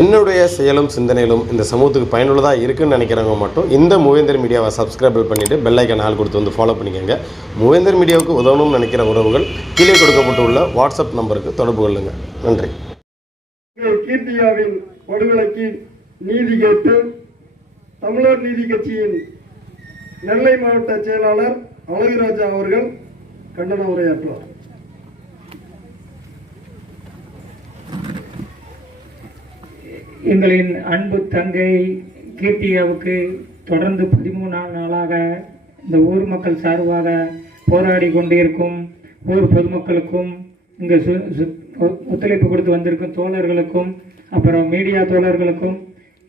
என்னுடைய செயலும் சிந்தனையிலும் இந்த சமூகத்துக்கு பயனுள்ளதாக இருக்குன்னு நினைக்கிறவங்க மட்டும் இந்த மூவேந்தர் மீடியாவை சப்ஸ்கிரைப் பண்ணிவிட்டு பெல் ஐக்கான் ஆல் கொடுத்து வந்து ஃபாலோ பண்ணிக்கோங்க. மூவேந்தர் மீடியாவுக்கு உதவணும்னு நினைக்கிற உறவுகள் கீழே கொடுக்கப்பட்டுள்ள வாட்ஸ்அப் நம்பருக்கு தொடர்பு கொள்ளுங்கள். நன்றி. கீர்த்தியாவின் படுகொலைக்கு நீதி கேட்டு தமிழர் நீதி கட்சியின் நெல்லை மாவட்ட செயலாளர் அழகுராஜா அவர்கள் கண்டன உரையாற்றுவார். எங்களின் அன்பு தங்கை கீர்த்தியாவுக்கு தொடர்ந்து 13 நாளாக இந்த ஊர் மக்கள் சார்பாக போராடி கொண்டிருக்கும் ஊர் பொதுமக்களுக்கும் இங்கே ஒத்துழைப்பு கொடுத்து வந்திருக்கும் தோழர்களுக்கும் அப்புறம் மீடியா தோழர்களுக்கும்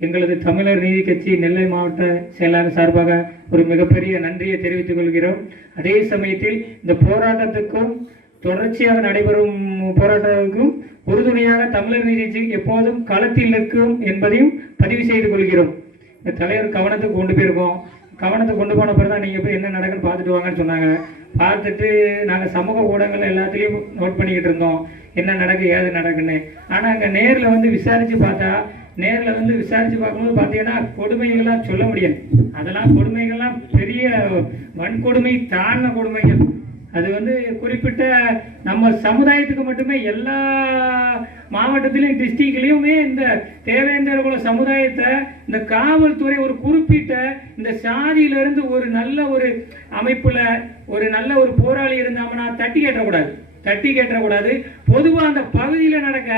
எங்களது தமிழர் நீதி கட்சி நெல்லை மாவட்ட செயலாளர் சார்பாக ஒரு மிகப்பெரிய நன்றியை தெரிவித்துக் கொள்கிறோம். அதே சமயத்தில் இந்த போராட்டத்துக்கும் தொடர்ச்சியாக நடைபெறும் போராட்டத்துக்கும் உறுதுணையாக தமிழர் நீதி கட்சி எப்போதும் களத்தில் நிற்கும் என்பதையும் பதிவு செய்து கொள்கிறோம். இந்த தலைவர் கவனத்துக்கு கொண்டு போயிருக்கோம். கவனத்துக்கு கொண்டு போன பிறகு தான் நீங்கள் போய் என்ன நடக்குன்னு பார்த்துட்டு வாங்கன்னு சொன்னாங்க. பார்த்துட்டு நாங்கள் சமூக ஊடகங்கள் எல்லாத்துலேயும் நோட் பண்ணிக்கிட்டு இருந்தோம் என்ன நடக்கு ஏது நடக்குன்னு. ஆனால் அங்கே நேரில் வந்து விசாரித்து பார்த்தா விசாரித்து பார்க்கும்போது பார்த்தீங்கன்னா கொடுமைகள்லாம் சொல்ல முடியாது. அதெல்லாம் கொடுமைகள்லாம் பெரிய வன்கொடுமை தாழ்ந்த கொடுமைகள். அது வந்து குறிப்பிட்ட நம்ம சமுதாயத்துக்கு மட்டுமே எல்லா மாவட்டத்திலையும் டிஸ்ட்ரிக்ட்லேயுமே இந்த தேவேந்திர குல சமுதாயத்தை இந்த காவல்துறை ஒரு குறிப்பிட்ட இந்த சாதியிலிருந்து ஒரு நல்ல ஒரு அமைப்பில் ஒரு நல்ல ஒரு போராளி இருந்தாங்கன்னா தட்டி கேட்டக்கூடாது. பொதுவாக அந்த பகுதியில் நடக்க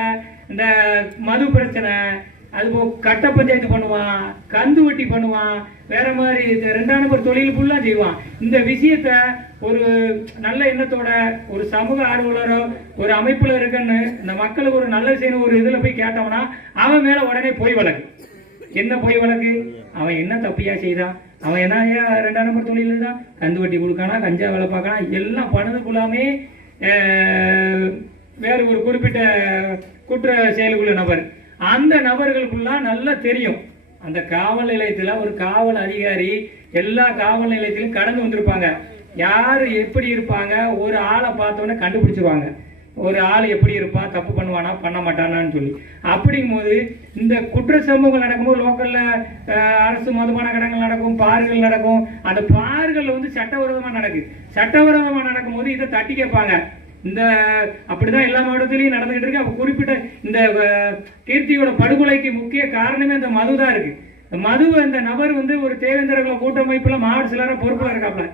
இந்த மது பிரச்சனை, அதுபோல் கட்ட பஞ்சாயத்து பண்ணுவான், கந்து வட்டி பண்ணுவான், வேற மாதிரி 2ஆம் நம்பர் தொழில் ஃபுல்லாக செய்வான். இந்த விஷயத்த ஒரு நல்ல எண்ணத்தோட ஒரு சமூக ஆர்வலரோ ஒரு அமைப்பில் இருக்குன்னு இந்த மக்களுக்கு ஒரு நல்ல செய்யணும் ஒரு இதில் போய் கேட்டோம்னா அவன் மேலே உடனே பொய் வழக்கு. என்ன பொய் வழக்கு? அவன் என்ன தப்பியா செய்தான்? அவன் என்ன 2ஆம் நம்பர் தொழில் தான் கந்து வட்டி கொடுக்கானா, கஞ்சா வேலை பார்க்கானா, எல்லாம் பண்ணதுக்குள்ளாமே வேறு ஒரு குறிப்பிட்ட குற்ற செயலுக்குள்ள நபர். அந்த நபர்களுக்குலாம் நல்லா தெரியும். அந்த காவல் நிலையத்தில் ஒரு காவல் அதிகாரி எல்லா காவல் நிலையத்திலும் கடந்து வந்திருப்பாங்க. யார் எப்படி இருப்பாங்க ஒரு ஆளை பார்த்தோன்னே கண்டுபிடிச்சிருவாங்க. ஒரு ஆள் எப்படி இருப்பான், தப்பு பண்ணுவானா பண்ண மாட்டானான்னு சொல்லி. அப்படிங்கும்போது இந்த குற்ற சம்பவங்கள் நடக்கும்போது லோக்கலில் அரசு மதுபான கடங்கள் நடக்கும், பார்கள் நடக்கும். அந்த பார்கள் வந்து சட்டவிரோதமாக நடக்கும்போது இதை தட்டி கேட்பாங்க. இந்த அப்படிதான் எல்லா மாவட்டத்திலையும் நடந்துகிட்டு இருக்கு. அப்போ குறிப்பிட்ட இந்த கீர்த்தியோட படுகொலைக்கு முக்கிய காரணமே இந்த மது தான் இருக்கு. இந்த நபர் வந்து ஒரு தேவேந்திர குல கூட்டமைப்புல மாவட்ட செயலாளர் பொறுப்புல இருக்காப்ல.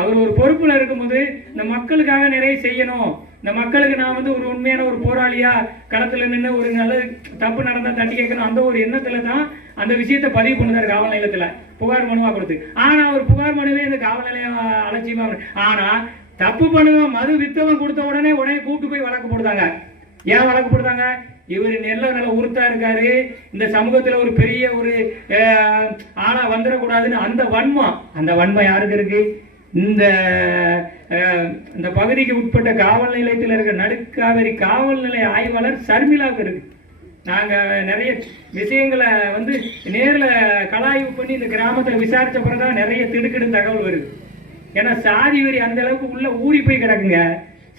அவர் ஒரு பொறுப்புல இருக்கும்போது இந்த மக்களுக்காக நிறைய செய்யணும், இந்த மக்களுக்கு நான் வந்து ஒரு உண்மையான ஒரு போராளியா களத்துல நின்று ஒரு நல்ல தப்பு நடந்தா தட்டி கேட்கணும், அந்த ஒரு எண்ணத்துல தான் அந்த விஷயத்தை பதிவு பண்ணுறாரு காவல் நிலையத்துல புகார் மனுவா கொடுத்து. ஆனா அவர் புகார் மனுவே இந்த காவல் நிலையம் அலட்சியமா. ஆனா தப்பு பண்ணுவேன் மது வித்தவன் கொடுத்த உடனே கூப்பிட்டு போய் வழக்கு போடுதாங்க. ஏன் வழக்கு போடுதாங்க? இவர் நல்ல உறுத்தா இருக்காரு, இந்த சமூகத்தில் ஒரு பெரிய ஒரு ஆளா வந்துடக்கூடாதுன்னு அந்த வன்மம் யாருக்கு இருக்கு? இந்த பகுதிக்கு உட்பட்ட காவல் நிலையத்தில் இருக்க நடுக்காவேரி காவல் நிலைய ஆய்வாளர் சர்மிளாவுக்கு இருக்கு. நாங்கள் நிறைய விஷயங்களை வந்து நேரில் கலாய்வு பண்ணி இந்த கிராமத்தில் விசாரித்த பிறகுதான் நிறைய திடுக்கிடும் தகவல் வருது. ஏன்னா சாதி வெறி அந்த அளவுக்கு உள்ள ஊறி போய் கிடக்குங்க.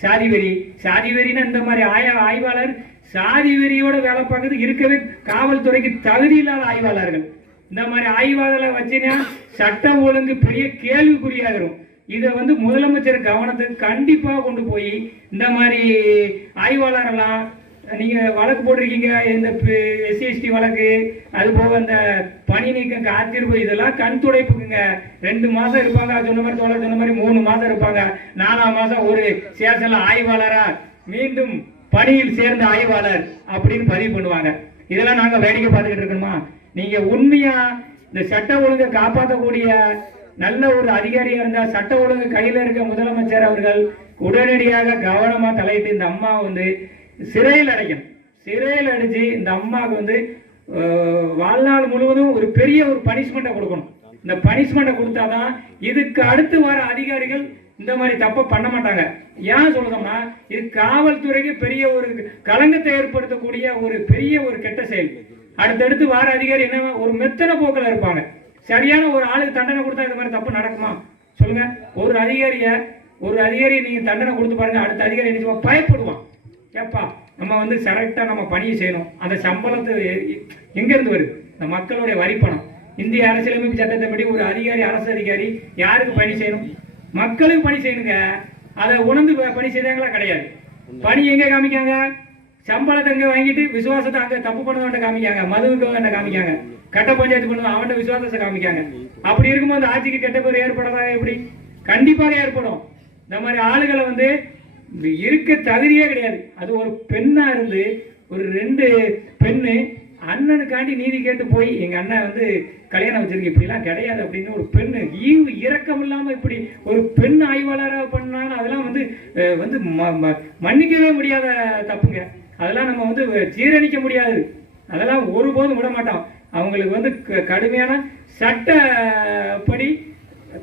சாதி வெறினா இந்த மாதிரி ஆய்வாளர் சாதி வெறியோட வேலை பார்க்கறது இருக்கவே காவல்துறைக்கு தகுதி இல்லாத ஆய்வாளர்கள். இந்த மாதிரி ஆய்வாளர்களை வச்சுன்னா சட்டம் ஒழுங்கு பெரிய கேள்விக்குறியாகிறோம். இதை வந்து முதலமைச்சர் கவனத்துக்கு கண்டிப்பாக கொண்டு போய் இந்த மாதிரி ஆய்வாளரெல்லாம் நீங்கள் வழக்கு போட்டிருக்கீங்க, இந்த SC/ST வழக்கு, அதுபோக இந்த பணி நீக்கம் காத்திருப்பு, இதெல்லாம் கண் துடைப்புக்குங்க. 2 மாதம் இருப்பாங்க, சொன்ன மாதிரி தோழர் சொன்ன மாதிரி 3 மாதம் இருப்பாங்க. 4ஆம் மாதம் ஒரு சேஷன்ல ஆய்வாளரா மீண்டும் பணியில் சேர்ந்த ஆய்வாளர் அப்படின்னு பதிவு பண்ணுவாங்க. இதெல்லாம் நாங்கள் வேடிக்கை பார்த்துக்கிட்டு இருக்கணுமா? நீங்க உண்மையா இந்த சட்ட ஒழுங்கை காப்பாற்றக்கூடிய நல்ல ஒரு அதிகாரியா இருந்தா சட்ட ஒழுங்கு கையில இருக்க முதலமைச்சர் அவர்கள் உடனடியாக கவனமா தலையிட்டு இந்த அம்மா வந்து சிறையில் அடைச்சு இந்த அம்மாவுக்கு வந்து வாழ்நாள் முழுவதும் ஒரு பெரிய ஒரு பனிஷ்மெண்ட்டை கொடுக்கணும். இந்த பனிஷ்மெண்ட்டை கொடுத்தாதான் இதுக்கு அடுத்து வர அதிகாரிகள் இந்த மாதிரி தப்ப பண்ண மாட்டாங்க. ஏன் சொல்றோம்னா இது காவல்துறைக்கு பெரிய ஒரு களங்கத்தை ஏற்படுத்தக்கூடிய ஒரு பெரிய ஒரு கெட்ட செயல். அடுத்தடுத்து வர அதிகாரி என்ன ஒரு மெத்தன போக்கில் இருப்பாங்க. சரியான ஒரு ஆளுக்கு தண்டனை கொடுத்தா இந்த மாதிரி தப்பு நடக்குமா சொல்லுங்க? ஒரு அதிகாரி நீங்க தண்டனை கொடுத்து பாருங்க, அடுத்த அதிகாரி என்ன பயப்படுவான். ஏப்பா நம்ம வந்து கரெக்டாக நம்ம பணியை செய்யணும். அந்த சம்பளத்தை எங்கேருந்து வருது? இந்த மக்களுடைய வரிப்பணம். இந்திய அரசியலமைப்பு சட்டத்தைப்படி ஒரு அதிகாரி, அரசு அதிகாரி யாருக்கு பணி செய்யணும்? மக்களுக்கு பணி செய்யணுங்க. அதை உணர்ந்து பணி செய்தாங்களா? கிடையாது. பணி எங்கே காமிக்காங்க? சம்பளத்தை அங்கே வாங்கிட்டு விசுவாசத்தை அங்கே தப்பு பண்ணவன்ட்ட காமிக்காங்க, மதுவுக்கு காமிக்காங்க, கட்ட பஞ்சாயத்து பண்ணுவோம் அவன்கிட்ட விசுவாசத்தை காமிக்காங்க. அப்படி இருக்கும்போது ஆட்சிக்கு கெட்ட பேர் ஏற்படாதா? எப்படி? கண்டிப்பாக ஏற்படும். இந்த மாதிரி ஆளுகளை வந்து இருக்க தகுதியே கிடையாது. அது ஒரு பெண்ணா இருந்து ஒரு 2 பெண்ணு அண்ணனுக்காண்டி நீதி கேட்டு போய் எங்க அண்ணன் வந்து கல்யாணம் வச்சிருக்கு, இப்படிலாம் கிடையாது அப்படின்னு ஒரு பெண்ணு ஈவு இரக்கம் இல்லாம இப்படி ஒரு பெண் ஆய்வாளராக பண்ணாலும் அதெல்லாம் வந்து வந்து மன்னிக்கவே முடியாத தப்புங்க. அதெல்லாம் நம்ம வந்து ஜீரணிக்க முடியாது. அதெல்லாம் ஒருபோதும் விட மாட்டோம். அவங்களுக்கு வந்து கடுமையான சட்டப்படி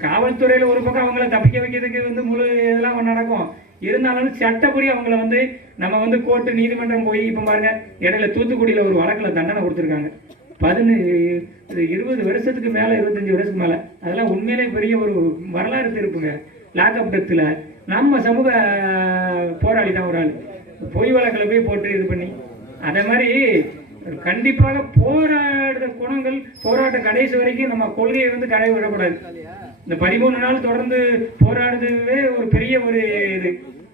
காவல்துறையில் ஒரு பக்கம் அவங்கள தப்பிக்க வைக்கிறதுக்கு வந்து முழு இதெல்லாம் நடக்கும். இருந்தாலும் சட்டப்படி அவங்கள வந்து நம்ம வந்து கோர்ட்டு நீதிமன்றம் போய் இப்போ பாருங்க, இடையில தூத்துக்குடியில் ஒரு வழக்கில் தண்டனை கொடுத்துருக்காங்க. 20 வருஷத்துக்கு மேலே, 25 வருஷத்துக்கு மேலே. அதெல்லாம் உண்மையிலே பெரிய ஒரு வரலாறு திருப்புங்க. லாக்அப் டெத்தில் நம்ம சமூக போராளி தான் ஒரு ஆள் பொய் வழக்கில் போய் போட்டு இது பண்ணி. அதே மாதிரி கண்டிப்பாக போராடுற குணங்கள், போராட்ட கடைசி வரைக்கும் நம்ம கொள்கையை வந்து கடை விடக்கூடாது. இந்த 13 நாள் தொடர்ந்து போராடுறதுவே ஒரு பெரிய ஒரு இது.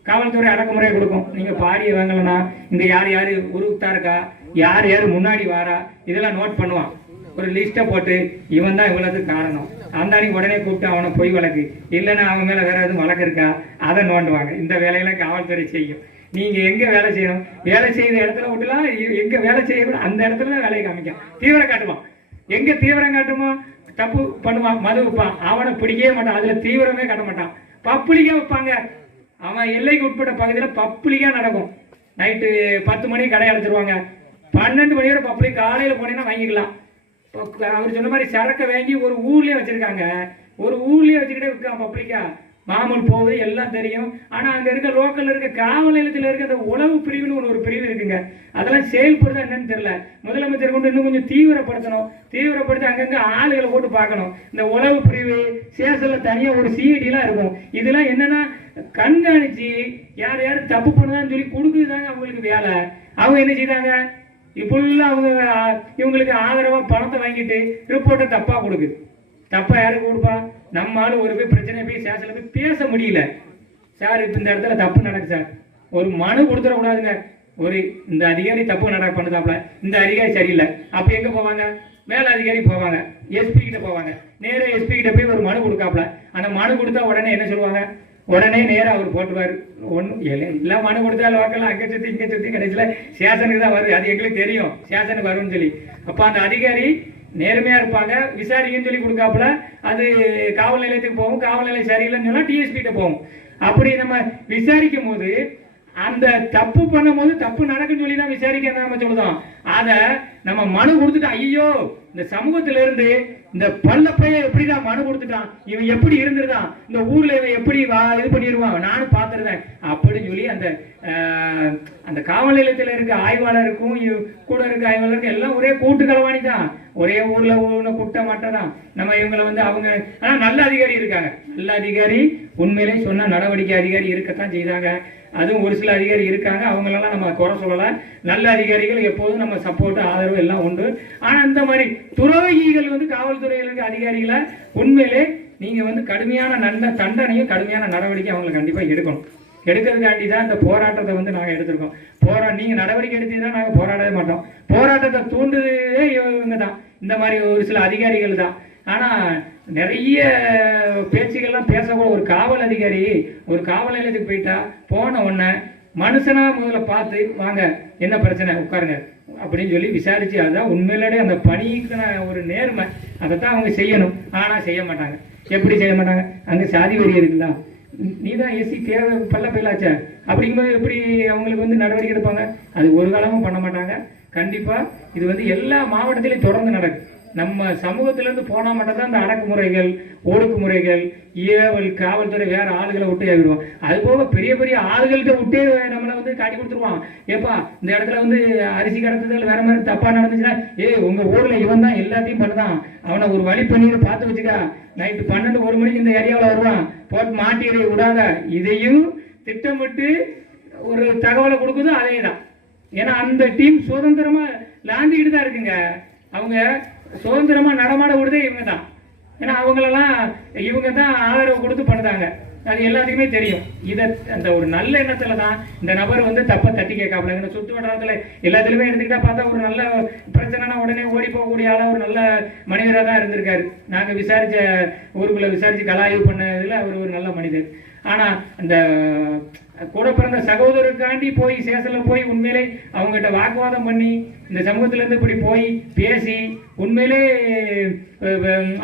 காவல்துறை அடக்குமுறையை கொடுக்கும். நீங்க பாடியை வாங்கலன்னா இங்க யார் யாரு உருத்தா இருக்கா, யார் யாரு முன்னாடி வாரா, இதெல்லாம் நோட் பண்ணுவான். ஒரு லிஸ்ட்டை போட்டு இவன் தான் இவ்வளவுக்கு காரணம், அந்த அன்னைக்கு உடனே கூப்பிட்டு அவனை பொய் வழக்கு, இல்லைன்னா அவன் மேல வேற எதுவும் வழக்கு இருக்கா அதை நோண்டுவாங்க. இந்த வேலையெல்லாம் காவல்துறை செய்யும். நீங்க எங்க வேலை செய்யணும், வேலை செய்த இடத்துல விட்டுலாம் எங்க வேலை செய்யக்கூடாது அந்த இடத்துல தான் வேலையை காமிக்கும். தீவிரம் காட்டுவான். எங்க தீவிரம் காட்டுமா? தப்பு பண்ணுவான், மது வைப்பான், அவனை பிடிக்கவே மாட்டான், அதுல தீவிரமே காட்ட மாட்டான். பப்ளிக்கா வைப்பாங்க. அவன் எல்லைக்கு உட்பட்ட பகுதியில் பப்ளிக்கா நடக்கும். நைட்டு 10 மணிக்கு கடை அடைச்சிருவாங்க. 12 மணி வரை பப்ளிக். காலையில் போனீங்கன்னா வாங்கிக்கலாம். அவர் சொன்ன மாதிரி சரக்கை வாங்கி ஒரு ஊர்லயே வச்சிருக்காங்க. ஒரு ஊர்லயே வச்சுக்கிட்டே விற்கான் பப்ளிக்கா. மாமூல் போகுது எல்லாம் தெரியும். ஆனா அங்க இருக்க லோக்கல்ல இருக்க காவல் நிலையத்தில் இருக்க அந்த உளவு பிரிவுன்னு ஒரு பிரிவு இருக்குங்க. அதெல்லாம் செயல்படுதா என்னன்னு தெரியல. முதலமைச்சர் கொண்டு இன்னும் கொஞ்சம் தீவிரப்படுத்தணும். தீவிரப்படுத்தி அங்கங்க ஆளுகளை போட்டு பார்க்கணும். இந்த உளவு பிரிவு சேசல்ல தனியா ஒரு சிஐடிலாம் இருக்கும். இதெல்லாம் என்னன்னா கண்காணிச்சு யார் யாரு தப்பு பண்ணுதான்னு சொல்லி கொடுக்குதாங்க அவங்களுக்கு வேலை. அவங்க என்ன செய்தாங்க? இப்பெல்லாம் அவங்க இவங்களுக்கு ஆதரவா பணத்தை வாங்கிட்டு ரிப்போர்ட்டை தப்பா கொடுக்குது. தப்பா யாருக்கு கொடுப்பா? நம்ம ஆளு ஒரு போய் பிரச்சனை போய் சேஷன்ல போய் பேச முடியல. சார் இப்ப இந்த இடத்துல தப்பு நடக்கு சார், ஒரு மனு கொடுத்துடக்கூடாதுங்க. ஒரு இந்த அதிகாரி தப்பு பண்ணுதாப்ல, இந்த அதிகாரி சரியில்லை. அப்ப எங்க போவாங்க? மேல அதிகாரி போவாங்க, எஸ்பி கிட்ட போவாங்க. நேரா எஸ்பி கிட்ட போய் ஒரு மனு கொடுக்காப்ல. அந்த மனு கொடுத்தா உடனே என்ன சொல்லுவாங்க? உடனே நேரம் அவர் போட்டுவாரு. ஒன்றும் எல்லாம் மனு கொடுத்தா லோக்கெல்லாம் அங்கே சுற்றி இங்கே சுற்றி கடைசியில் சேஷனுக்கு தான் வருது. அது எங்களுக்கு தெரியும் சேஷனுக்கு வரும்னு சொல்லி. அப்போ அந்த அதிகாரி நேர்மையா இருப்பாங்க, விசாரிக்கன்னு சொல்லி கொடுக்காப்புல. அது காவல் நிலையத்துக்கு போகும். காவல் நிலையம் சரியில்லைன்னு சொன்னா டிஎஸ்பி கிட்ட போகும். அப்படி நம்ம விசாரிக்கும் போது அந்த தப்பு பண்ணும் போது தப்பு நடக்குன்னு சொல்லி தான் விசாரிக்க நம்ம சொல்லுதோம். அதை நம்ம மனு கொடுத்துட்டு ஐயோ இந்த சமூகத்தில இருந்து இந்த பல்லப்பைய எப்படிதான் மனு கொடுத்துட்டான், இவன் எப்படி இருந்திருக்கான், இந்த ஊர்ல இவன் எப்படி இது பண்ணிடுவான், நானும் பார்த்துருந்தேன் அப்படின்னு சொல்லி அந்த அந்த காவல் நிலையத்தில் இருக்க ஆய்வாளருக்கும் கூட இருக்க ஆய்வாளருக்கும் எல்லாம் ஒரே கூட்டு களவாணி தான். ஒரே ஊர்ல ஊர்ல குட்ட மாட்டதான். நம்ம இவங்களை வந்து அவங்க ஆனா நல்ல அதிகாரி இருக்காங்க. நல்ல அதிகாரி உண்மையிலே சொன்ன நடவடிக்கை அதிகாரி இருக்கத்தான் செய்தாங்க. அதுவும் ஒரு சில அதிகாரி இருக்காங்க, அவங்களெல்லாம் நம்ம குறை சொல்லல. நல்ல அதிகாரிகள் எப்போதும் நம்ம சப்போர்ட் ஆதரவு எல்லாம் உண்டு. ஆனா இந்த மாதிரி துரோகிகள் வந்து காவல்துறையில் இருக்க அதிகாரிகளை உண்மையிலே நீங்க வந்து கடுமையான தண்டனையும் கடுமையான நடவடிக்கை அவங்களை கண்டிப்பா எடுக்கணும். எடுக்கிறதுக்காண்டி தான் இந்த போராட்டத்தை வந்து நாங்கள் எடுத்திருக்கோம். நீங்க நடவடிக்கை எடுத்தீங்கன்னா நாங்கள் போராடவே மாட்டோம். போராட்டத்தை தூண்டுதே இவங்க தான், இந்த மாதிரி ஒரு சில அதிகாரிகள் தான். ஆனா நிறைய பேச்சுகள்லாம் பேசக்கூட ஒரு காவல் அதிகாரி ஒரு காவல் நிலையத்துக்கு போயிட்டா போன உடனே மனுஷனா முதல்ல பார்த்து வாங்க என்ன பிரச்சனை உட்காருங்க அப்படின்னு சொல்லி விசாரிச்சு, அதுதான் உண்மையிலே அந்த பணிக்கான ஒரு நேர்மை. அதைத்தான் அவங்க செய்யணும். ஆனா செய்ய மாட்டாங்க. எப்படி செய்ய மாட்டாங்க? அங்க சாதி வெறி இருக்குல்ல, நீதான் எஸ்சி தேவை பல்ல பயிலாச்ச அப்படிங்கும்போது எப்படி அவங்களுக்கு வந்து நடவடிக்கை எடுப்பாங்க? அது ஒரு காலமும் பண்ண மாட்டாங்க. கண்டிப்பா இது வந்து எல்லா மாவட்டத்திலையும் தொடர்ந்து நடக்கும். நம்ம சமூகத்திலிருந்து போனா மட்டும் தான் இந்த அடக்குமுறைகள், ஒடுக்குமுறைகள், ஏவல், காவல்துறை வேற ஆளுகளை விட்டு ஆகிடுவோம். அது போக பெரிய பெரிய ஆளுகள்கிட்ட விட்டே நம்மளை வந்து காட்டி கொடுத்துருவான். ஏப்பா இந்த இடத்துல வந்து அரிசி கடத்துதல் வேற மாதிரி தப்பா நடந்துச்சுன்னா உங்க ஊர்ல இவன் தான் எல்லாத்தையும் பண்ணுதான், அவனை ஒரு வழி பண்ணிட்டு பார்த்து வச்சுக்கா, நைட்டு 12-1 மணிக்கு இந்த ஏரியாவில் வருவான், போட்டு மாட்டியை விடாத. இதையும் திட்டமிட்டு ஒரு தகவலை கொடுக்குதோ அதே தான். ஏன்னா அந்த டீம் சுதந்திரமா லாந்திக்கிட்டு தான் இருக்குங்க. அவங்க சுதந்திரமா நடமாட விடுதே இவங்க தான். ஏன்னா அவங்களெல்லாம் இவங்க தான் ஆதரவு கொடுத்து பண்ணுறாங்க. அது எல்லாத்துக்குமே தெரியும். இதை அந்த ஒரு நல்ல எண்ணத்துல தான் இந்த நபர் வந்து தப்பை தட்டி கேட்காப்புல. இந்த சுற்று வட்டாரத்தில் எல்லாத்துலேயுமே எடுத்துக்கிட்டா பார்த்தா ஒரு நல்ல பிரச்சனைனா உடனே ஓடி போகக்கூடிய ஆளாக ஒரு நல்ல மனிதராக தான் இருந்திருக்காரு. நாங்கள் விசாரித்த ஊருக்குள்ளே விசாரித்து கலாய்வு பண்ணதில் அவர் ஒரு நல்ல மனிதர். ஆனால் அந்த கூட பிறந்த சகோதரருக்காண்டி போய் சேசலில் போய் உண்மையிலே அவங்ககிட்ட வாக்குவாதம் பண்ணி இந்த சமூகத்திலேருந்து இப்படி போய் பேசி உண்மையிலே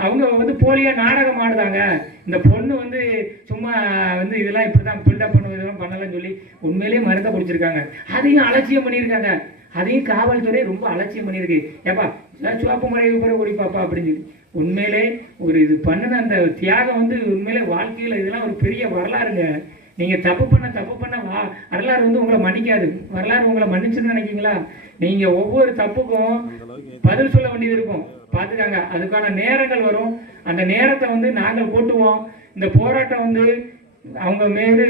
அவங்க வந்து போலியாக நாடகம் ஆடுதாங்க. இந்த பொண்ணு வந்து சும்மா வந்து இதெல்லாம் இப்படி தான் பில்டப் பண்ணுவது இதெல்லாம் பண்ணலன்னு சொல்லி உண்மையிலே மருந்தை குடிச்சிருக்காங்க. அதையும் அலட்சியம் பண்ணியிருக்காங்க. அதையும் காவல்துறை ரொம்ப அலட்சியம் பண்ணியிருக்கு. ஏப்பா சிவப்பு முறை குடிப்பாப்பா அப்படின்னு சொல்லி உண்மையிலே ஒரு இது பண்ணின அந்த தியாகம் வந்து உண்மையிலே வாழ்க்கையில் இதெல்லாம் ஒரு பெரிய வரலாறுங்க. நீங்கள் தப்பு பண்ண வரலாறு வந்து உங்களை மன்னிக்காது. வரலாறு உங்களை மன்னிச்சுன்னு நினைக்கிங்களா? நீங்கள் ஒவ்வொரு தப்புக்கும் பதில் சொல்ல வேண்டியது இருக்கும். பார்த்துக்காங்க. அதுக்கான நேரங்கள் வரும். அந்த நேரத்தை வந்து நாங்கள் போட்டுவோம். இந்த போராட்டம் வந்து அவங்க மீது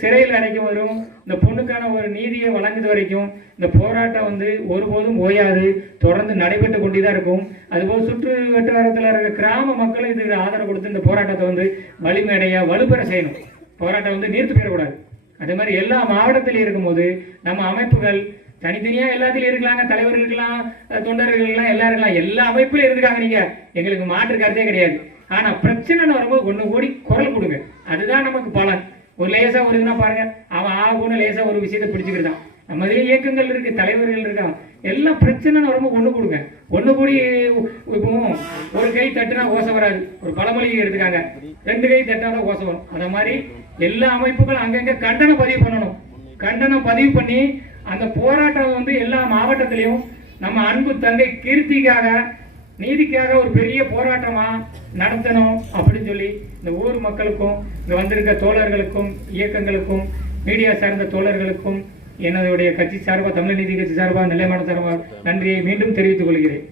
சிறையில் அடைக்க வரும். இந்த பொண்ணுக்கான ஒரு நீதியை வழங்குது வரைக்கும் இந்த போராட்டம் வந்து ஒருபோதும் ஓயாது, தொடர்ந்து நடைபெற்று கொண்டு தான் இருக்கும். அதுபோல் சுற்று வட்டாரத்தில் இருக்கிற கிராம மக்களும் இதுக்கு ஆதரவு கொடுத்து இந்த போராட்டத்தை வந்து வலிமையடையாக வலுப்பெற செய்யணும். போராட்டம் வந்து நீர்த்து போயிடக்கூடாது. அதே மாதிரி எல்லா மாவட்டத்திலையும் இருக்கும்போது நம்ம அமைப்புகள் தனித்தனியாக எல்லாத்திலையும் இருக்கலாங்க. தலைவர் இருக்கலாம், தொண்டர்கள் இருக்கலாம், எல்லாரும் இருக்கலாம். எல்லா அமைப்புலையும் இருந்துக்காங்க. நீங்கள் எங்களுக்கு மாற்று கருத்தே கிடையாது. ஆனால் பிரச்சனைன்னு வரும்போது ஒன்று கூடி குரல் கொடுங்க. அதுதான் நமக்கு பலன். ஒரு லேசாக ஒரு இதுனா பாருங்க, அவன் ஆகும்னு லேசாக ஒரு விஷயத்தை பிடிச்சிக்கிட்டான். நம்ம இதில் இயக்கங்கள் இருக்கு, தலைவர்கள் இருக்கான். எல்லாம் பிரச்சனைன்னு வரும்போது ஒன்று கொடுங்க. ஒன்று கூடி இப்போ ஒரு கை தட்டுனா ஓசை வராது. ஒரு பழமொழி எடுத்துக்காங்க, 2 கை தட்டாதான் ஓசை வரும். அந்த மாதிரி எல்லா அமைப்புகளும் அங்கங்கே கண்டனம் பதிவு பண்ணணும். கண்டனம் பதிவு பண்ணி அந்த போராட்டம் வந்து எல்லா மாவட்டத்திலையும் நம்ம அன்பு தங்கை கீர்த்திக்காக நீதிக்காக ஒரு பெரிய போராட்டமா நடத்தணும் அப்படின்னு சொல்லி இந்த ஊர் மக்களுக்கும் இங்க வந்திருக்க தோழர்களுக்கும் இயக்கங்களுக்கும் மீடியா சார்ந்த தோழர்களுக்கும் என்னுடைய கட்சி சார்பாக தமிழ் நீதி கட்சி சார்பாக நிலைமான சார்பாக நன்றியை மீண்டும் தெரிவித்துக் கொள்கிறேன்.